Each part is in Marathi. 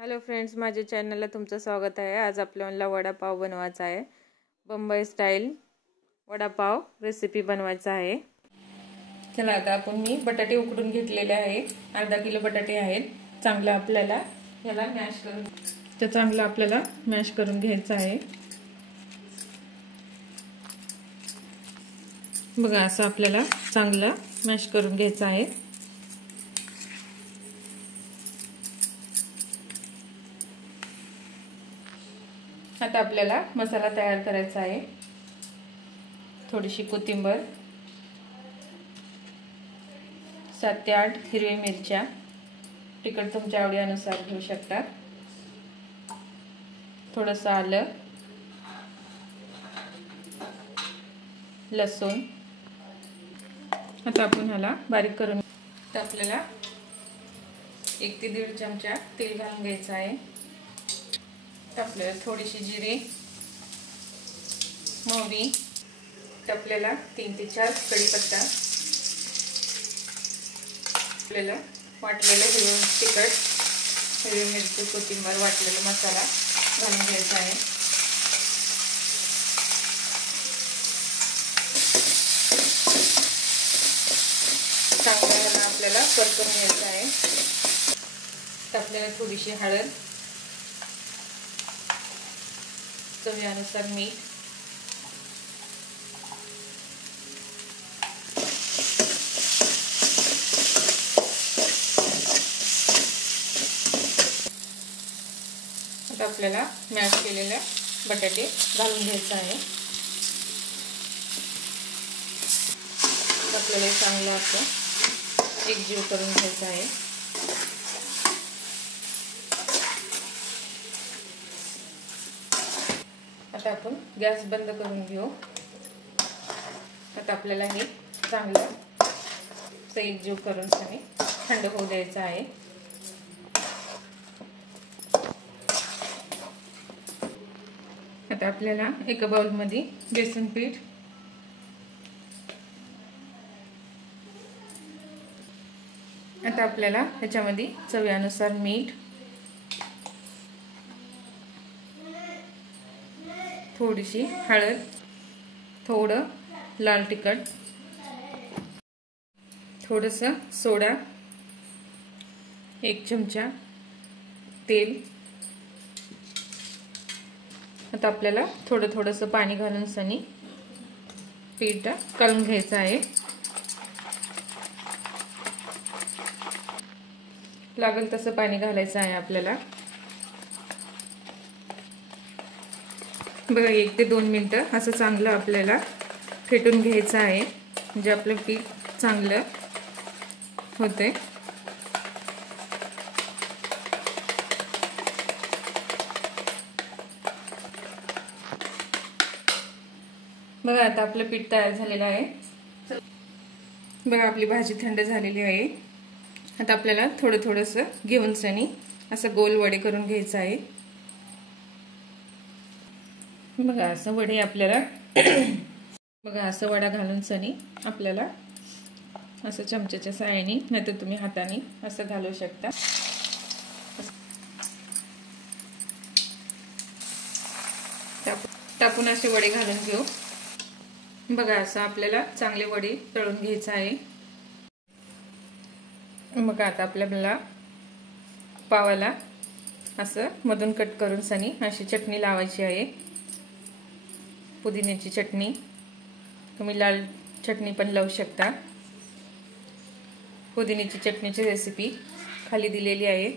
हॅलो फ्रेंड्स, माझ्या चॅनलला तुमचं स्वागत आहे। आज आपल्याला वडापाव बनवायचा आहे। बंबई स्टाईल वडापाव रेसिपी बनवायचा आहे। चला आता आपण मी बटाटे उकडून घेतलेले आहे। अर्धा किलो बटाटे आहेत। चांगलं आपल्याला याला मॅश करून घ्यायचं आहे। बघा असं आपल्याला चांगलं मॅश करून घ्यायचं आहे। आता आपल्याला मसाला तयार करायचा आहे। थोडीशी कोथिंबीर, 7 ते 8 हिरवी मिरच्या, तिखट तुमच्या आवडीनुसार घेऊ शकता, थोडंसं आलं, लसूण। आता आपण ह्याला बारीक करून आपल्याला 1 ते 1.5 चमचा तेल घालून घ्यायचं आहे। आपल्याला थोडीशी जिरे, मोहरी, आपल्याला 3 ते 4 कढीपत्ता, आपल्याला वाटलेलं तिखट, हिरवी मिरची, कोथिंबीर, वाटलेला मसाला घालून घ्यायचा आहे। चांगलं आपल्याला परतून घ्यायचं आहे। आपल्याला थोडीशी हळद, चवीनुसार मीठ, आता आपल्याला मॅश केलेले बटाटे घालून घ्यायचं आहे। आपल्याला चांगलं असं एकजीव करून घ्यायचं आहे। आता आपण गॅस बंद करून घेऊ। आता आपल्याला हे चांगलं एकजीव करून थंड होऊ द्यायचं आहे। आता आपल्याला एका बाउल मध्ये बेसन पीठ, आता आपल्याला ह्याच्यामध्ये चवीनुसार मीठ, थोडीशी हळद, थोडं लाल तिखट, थोडंसं सोडा, 1 चमचा तेल। आता आपल्याला थोडंसं पाणी घालून पीठ काढून घ्यायचं आहे। लागेल तसं पाणी घालायचं आहे आपल्याला। बघा 1 ते 2 मिनिटं असं चांगलं आपल्याला फेटून घ्यायचं आहे, म्हणजे आपलं पीठ चांगलं होते। बघा आता आपलं पीठ तयार झालेलं आहे। बघा आपली भाजी थंड झालेली आहे। आता आपल्याला थोडंसं घेऊन असं गोल वडे करून घ्यायचं आहे। बघा असं वडे आपल्याला बघा असं वडा घालून आपल्याला असं चमच्याच्या सहाय्याने नाहीतर तुम्ही हाताने असं घालू शकता। टाकून असे वडे घालून घेऊ। बघा असं आपल्याला चांगले वडे तळून घ्यायचं आहे। बघा आता आपल्याला पावाला असं मधून कट करून अशी चटणी लावायची आहे। पुदिन्याची चटणी, तुम्ही लाल चटणी पण लावू शकता। पुदिन्याची चटणीची रेसिपी खाली दिलेली आहे।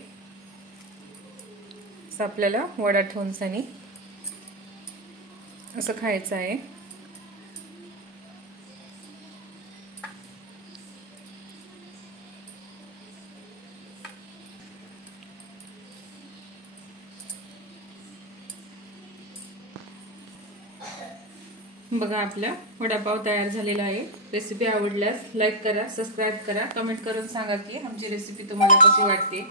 असं आपल्याला वडा ठेवून असं खायचं आहे। बघा आपला वडापाव तयार झालेला आहे। रेसिपी आवडल्यास लाईक करा, सबस्क्राइब करा, कमेंट करून सांगा की आमची रेसिपी तुम्हाला कशी वाटते।